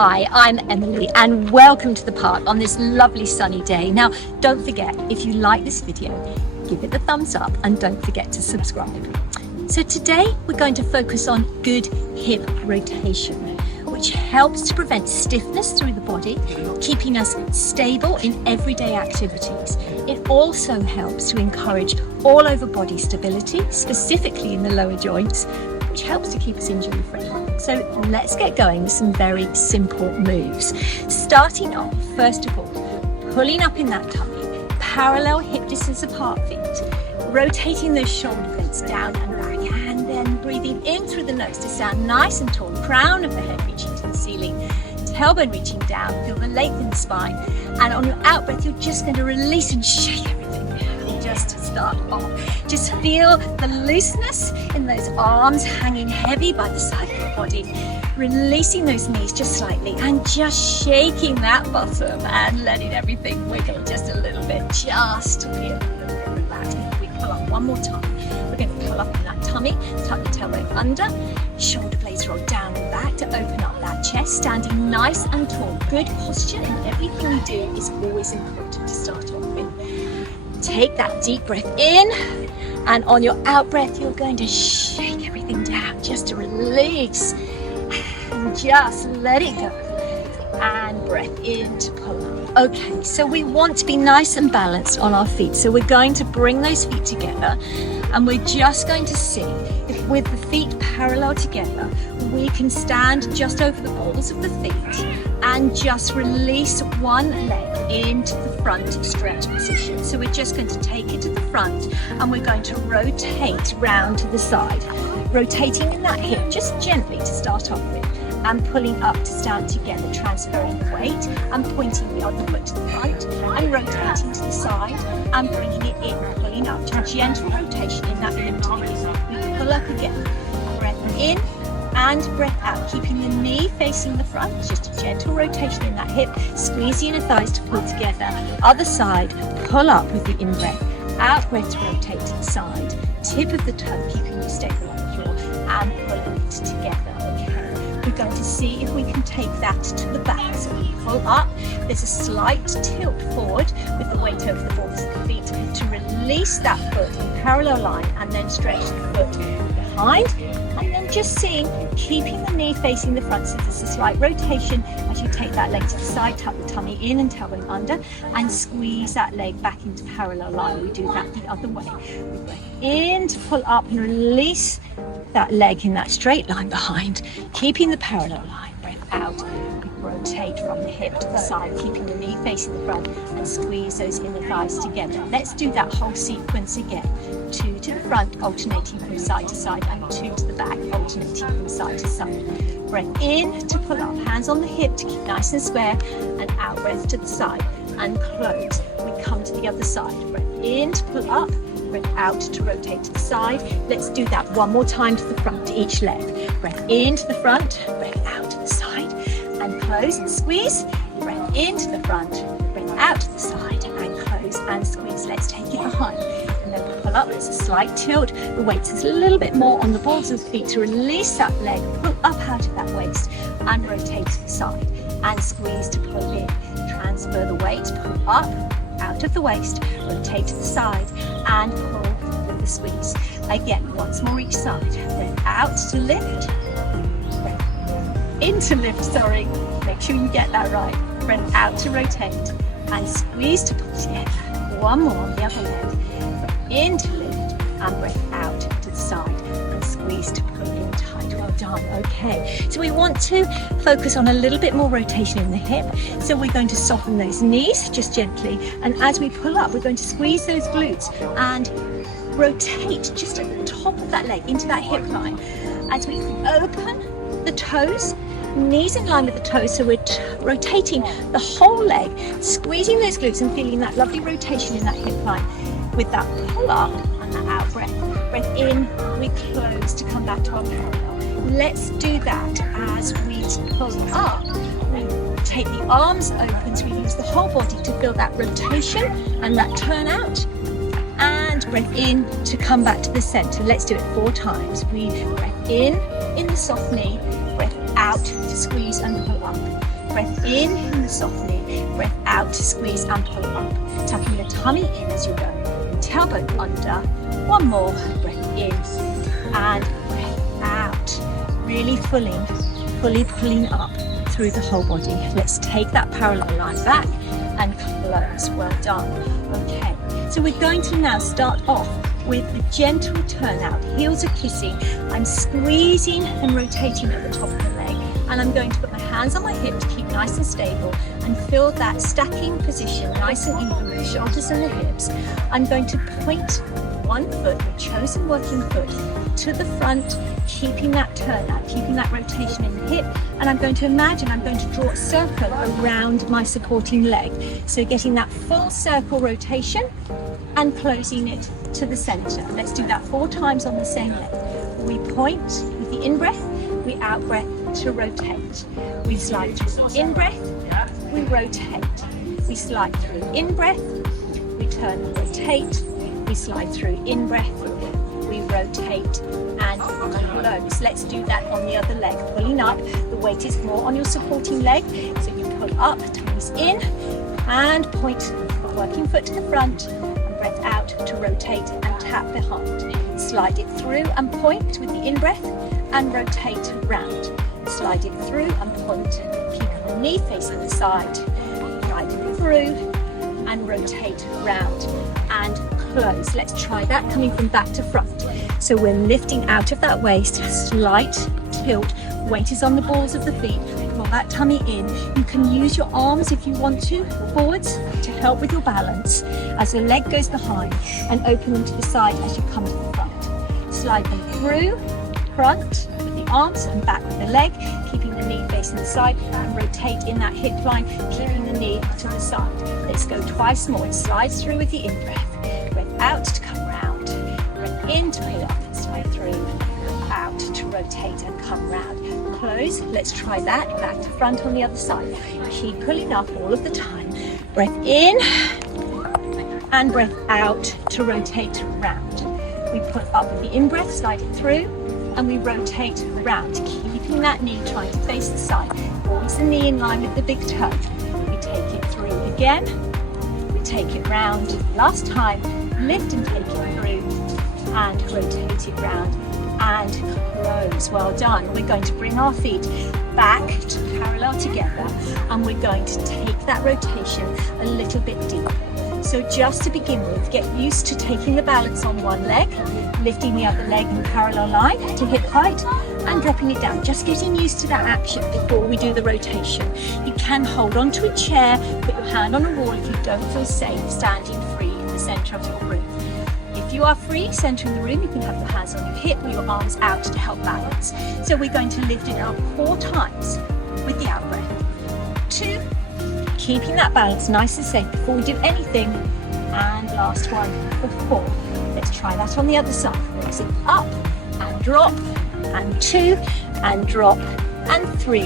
Hi, I'm Emily and welcome to the park on this lovely sunny day. Now, don't forget, if you like this video, give it a thumbs up and don't forget to subscribe. So today we're going to focus on good hip rotation, which helps to prevent stiffness through the body, keeping us stable in everyday activities. It also helps to encourage all over body stability, specifically in the lower joints, which helps to keep us injury free. So let's get going with some very simple moves. Starting off, first of all, pulling up in that tummy, parallel hip distance apart feet, rotating those shoulder blades down and back, and then breathing in through the nose to stand nice and tall, crown of the head reaching to the ceiling, tailbone reaching down, feel the length in the spine, and on your out breath, you're just going to release and shake everything down. Just to start off, just feel the looseness in those arms hanging heavy by the side of your body, releasing those knees just slightly and just shaking that bottom and letting everything wiggle just a little bit, just to feel a little bit relaxed. We pull up one more time. We're going to pull up in that tummy, tuck the tailbone under, shoulder blades roll down and back to open up that chest, standing nice and tall. Good posture in everything we do is always important to start off with. Take that deep breath in, and on your out breath, you're going to shake everything down just to release and just let it go. And breath in to pull up. Okay, so we want to be nice and balanced on our feet. So we're going to bring those feet together and we're just going to see if with the feet parallel together, we can stand just over the balls of the feet and just release one leg into the front stretch position. So we're just going to take it to the front and we're going to rotate round to the side, rotating in that hip just gently to start off with, and pulling up to stand together, transferring the weight and pointing the other foot to the front and rotating to the side and bringing it in, pulling up to a gentle rotation in that hip to the hip. We pull up again, breath in and breath out, keeping the knee facing the front, just a gentle rotation in that hip, squeeze the inner thighs to pull together, other side, pull up with the in-breath, out-breath to rotate to the side, tip of the toe keeping you stable on the floor and pulling it together. We're going to see if we can take that to the back. So we pull up, there's a slight tilt forward with the weight over the balls of the feet to release that foot in parallel line and then stretch the foot behind. And then just seeing, keeping the knee facing the front, so there's a slight rotation as you take that leg to the side, tuck the tummy in and tailbone under, and squeeze that leg back into parallel line. We do that the other way. We breathe in to pull up and release that leg in that straight line behind, keeping the parallel line. Breath out, we rotate from the hip to the side, keeping the knee facing the front and squeeze those inner thighs together. Let's do that whole sequence again. 2 to the front, alternating from side to side, and 2 to the back, alternating from side to side. Breath in to pull up, hands on the hip to keep nice and square, and out breath to the side and close. We come to the other side. Breath in to pull up, breath out to rotate to the side. Let's do that one more time to the front, to each leg. Breath in to the front, breath out to the side, and close and squeeze. Breath in to the front, breath out to the side, and close and squeeze. Let's take it behind. And then pull up, there's a slight tilt. The weight is a little bit more on the balls of the feet to release that leg, pull up out of that waist, and rotate to the side, and squeeze to pull in. Transfer the weight, pull up, out of the waist, rotate to the side and pull with the squeeze. Again, once more each side. Breath out to lift, breath in to lift, sorry. Make sure you get that right. Breath out to rotate and squeeze to pull together. One more on the other leg. Breath in to lift and breath out to the side and squeeze to pull in tight. Well done. Okay, so we want to focus on a little bit more rotation in the hip. So we're going to soften those knees just gently, and as we pull up, we're going to squeeze those glutes and rotate just at the top of that leg into that hip line. As we open the toes, knees in line with the toes, so we're rotating the whole leg, squeezing those glutes and feeling that lovely rotation in that hip line with that pull up and that out breath. Breath in, we close to come back to our parallel. Let's do that as we pull up. We take the arms open, so we use the whole body to feel that rotation and that turn out. And breath in to come back to the center. Let's do it 4 times. We breath in the soft knee, breath out to squeeze and pull up. Breath in the softening, breath out to squeeze and pull up. Tucking the tummy in as you go. Tailbone under. One more, breath in and breath out. Really fully pulling up through the whole body. Let's take that parallel line back and close. Well done. Okay, so we're going to now start off with the gentle turnout. Heels are kissing. I'm squeezing and rotating at the top of the leg, and I'm going to put my hands on my hip to keep nice and stable and feel that stacking position nice and even with the shoulders and the hips. I'm going to point one foot, the chosen working foot, to the front, keeping that turnout, keeping that rotation in the hip, and I'm going to imagine I'm going to draw a circle around my supporting leg. So getting that full circle rotation and closing it to the center. Let's do that 4 times on the same leg. We point with the in-breath, we out-breath to rotate. We slide through the in-breath, we rotate. We slide through in-breath, we turn and rotate. We slide through in-breath, we rotate and close. Let's do that on the other leg. Pulling up, the weight is more on your supporting leg. So you pull up, toes in, and point the working foot to the front, and breath out to rotate and tap behind. Slide it through and point with the in-breath, and rotate round. Slide it through and point, keeping the knee facing the side. Slide it through and rotate round and close. Let's try that coming from back to front. So we're lifting out of that waist, slight tilt, weight is on the balls of the feet, pull that tummy in. You can use your arms if you want to, forwards, to help with your balance as the leg goes behind, and open them to the side as you come to the front. Slide them through, front with the arms and back with the leg, keeping the knee facing the side, and rotate in that hip line, keeping the knee to the side. Let's go twice more. It slides through with the in-breath, breath out to come round, breath in to pull up and slide through, out to rotate and come round. Close. Let's try that back to front on the other side. Keep pulling up all of the time. Breath in and breath out to rotate round. We put up with the in-breath, slide it through, and we rotate round, keeping that knee trying to face the side. Always the knee in line with the big toe. We take it through again. We take it round. Last time, lift and take it through, and rotate it round and close. Well done. We're going to bring our feet back to parallel together, and we're going to take that rotation a little bit deeper. So just to begin with, get used to taking the balance on one leg, lifting the other leg in parallel line to hip height, and dropping it down. Just getting used to that action before we do the rotation. You can hold onto a chair, put your hand on a wall if you don't feel safe standing free in the center of your room. If you are free, centering the room, you can have your hands on your hip or your arms out to help balance. So we're going to lift it up 4 times with the out breath. 2, keeping that balance nice and safe before we do anything. And last one for 4. Let's try that on the other side. Raise it up and drop, and 2, and drop, and 3,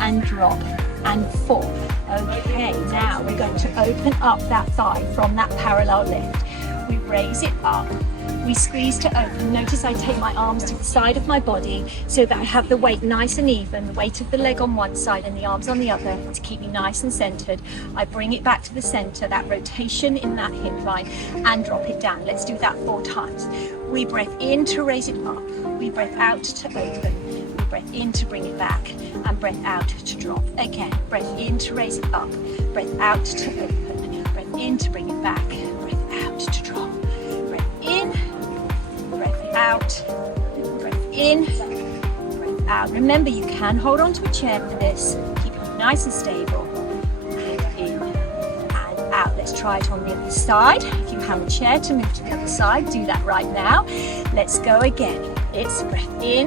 and drop, and 4. Okay, now we're going to open up that thigh from that parallel lift. We raise it up, we squeeze to open. Notice I take my arms to the side of my body so that I have the weight nice and even, the weight of the leg on one side and the arms on the other to keep me nice and centered. I bring it back to the center, that rotation in that hip line, and drop it down. Let's do that 4 times. We breath in to raise it up, we breath out to open, we breath in to bring it back, and breath out to drop. Again, breath in to raise it up, breath out to open, breath in to bring it back, breath out to drop, breath in, breath out, breath in, breath out. Remember, you can hold on to a chair for this, keep it nice and stable. Breath in and out. Let's try it on the other side. If you have a chair to move to the other side, do that right now. Let's go again. It's breath in,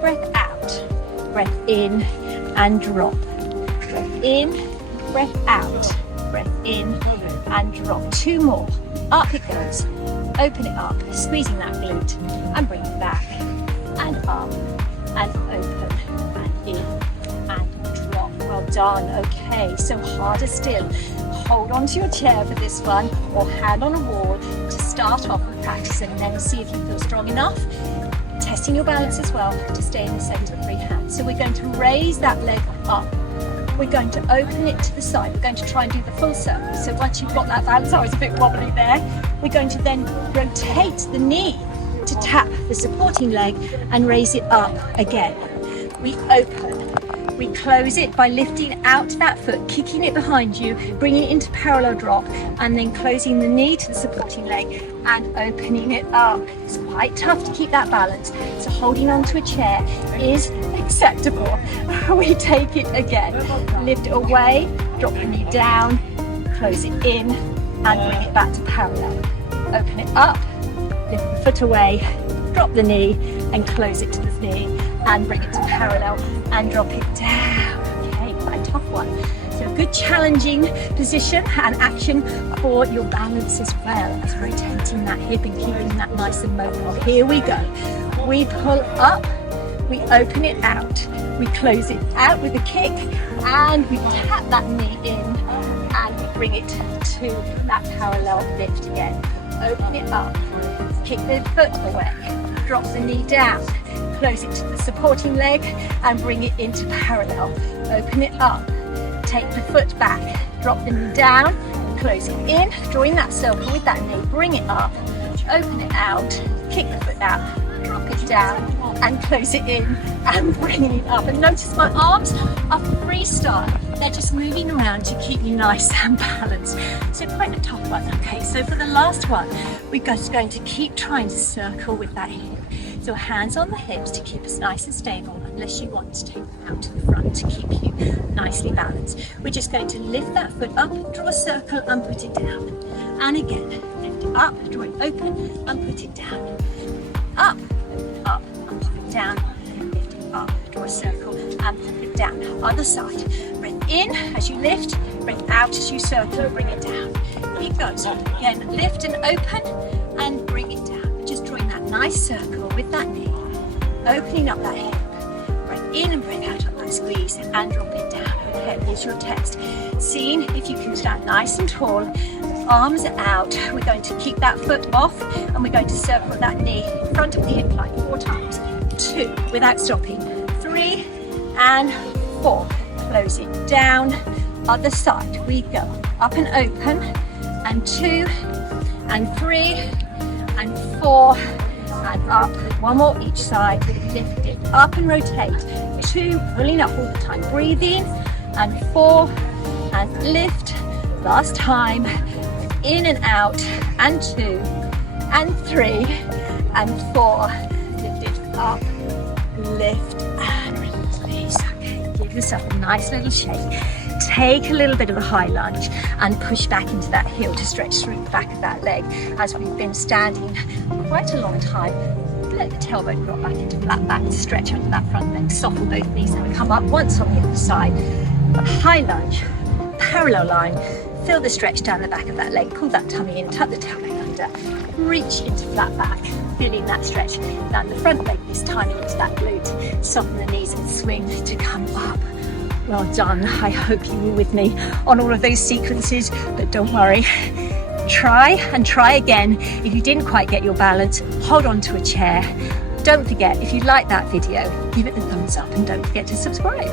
breath out, breath in and drop, breath in, breath out, breath in and drop. 2 more. Up it goes. Open it up, squeezing that glute, and bring it back, and up, and open, and in, and drop. Well done. Okay, so harder still. Hold on to your chair for this one, or hand on a wall to start off with practice, and then see if you feel strong enough. Testing your balance as well to stay in the center of free hands. So we're going to raise that leg up. We're going to open it to the side. We're going to try and do the full circle. So once you've got that balance, I was a bit wobbly there. We're going to then rotate the knee to tap the supporting leg and raise it up again. We open. We close it by lifting out that foot, kicking it behind you, bringing it into parallel drop, and then closing the knee to the supporting leg and opening it up. It's quite tough to keep that balance, so holding onto a chair is acceptable. We take it again. Lift it away, drop the knee down, close it in, and bring it back to parallel. Open it up, lift the foot away, drop the knee, and close it to the knee, and bring it to parallel and drop it down. Okay, quite a tough one. So a good challenging position and action for your balance as well as rotating that hip and keeping that nice and mobile. Here we go. We pull up, we open it out, we close it out with a kick, and we tap that knee in and we bring it to that parallel lift again. Open it up, kick the foot away, drop the knee down, close it to the supporting leg and bring it into parallel. Open it up, take the foot back, drop the knee down, close it in, drawing that circle with that knee, bring it up, open it out, kick the foot out, drop it down and close it in and bring it up. And notice my arms are freestyle. They're just moving around to keep you nice and balanced. So quite a tough one. Okay, so for the last one, we're just going to keep trying to circle with that hip. So hands on the hips to keep us nice and stable, unless you want to take them out to the front to keep you nicely balanced. We're just going to lift that foot up, draw a circle and put it down. And again, lift it up, draw it open and put it down. Up, up and pop it down. Lift it up, draw a circle and pop it down. Other side. Breath in as you lift, breath out as you circle and bring it down. Keep going. So again, lift and open and bring it down. Just drawing that nice circle with that knee, opening up that hip, breath in and breath out on that squeeze and drop it down. Okay, here's your test. Seeing if you can stand nice and tall, arms out. We're going to keep that foot off and we're going to circle that knee in front of the hip line 4 times. 2 without stopping. 3 and 4. Close it down. Other side. We go up and open and 2 and 3 and 4 and up. 1 more each side. Lift it up and rotate. 2, pulling up all the time. Breathe in and 4 and lift. Last time. In and out and 2 and 3 and 4. Lift it up. Lift and release. Okay, give yourself a nice little shake. Take a little bit of a high lunge and push back into that heel to stretch through the back of that leg. As we've been standing quite a long time, let the tailbone drop back into flat back to stretch under that front leg. Soften both knees and come up once on the other side. A high lunge, parallel line. Feel the stretch down the back of that leg. Pull that tummy in, tuck the tailbone under. Reach into flat back, feeling that stretch down the front leg, this time into that glute. Soften the knees and swing to come up. Well done. I hope you were with me on all of those sequences, but don't worry. Try and try again. If you didn't quite get your balance, hold on to a chair. Don't forget, if you like that video, give it the thumbs up and don't forget to subscribe.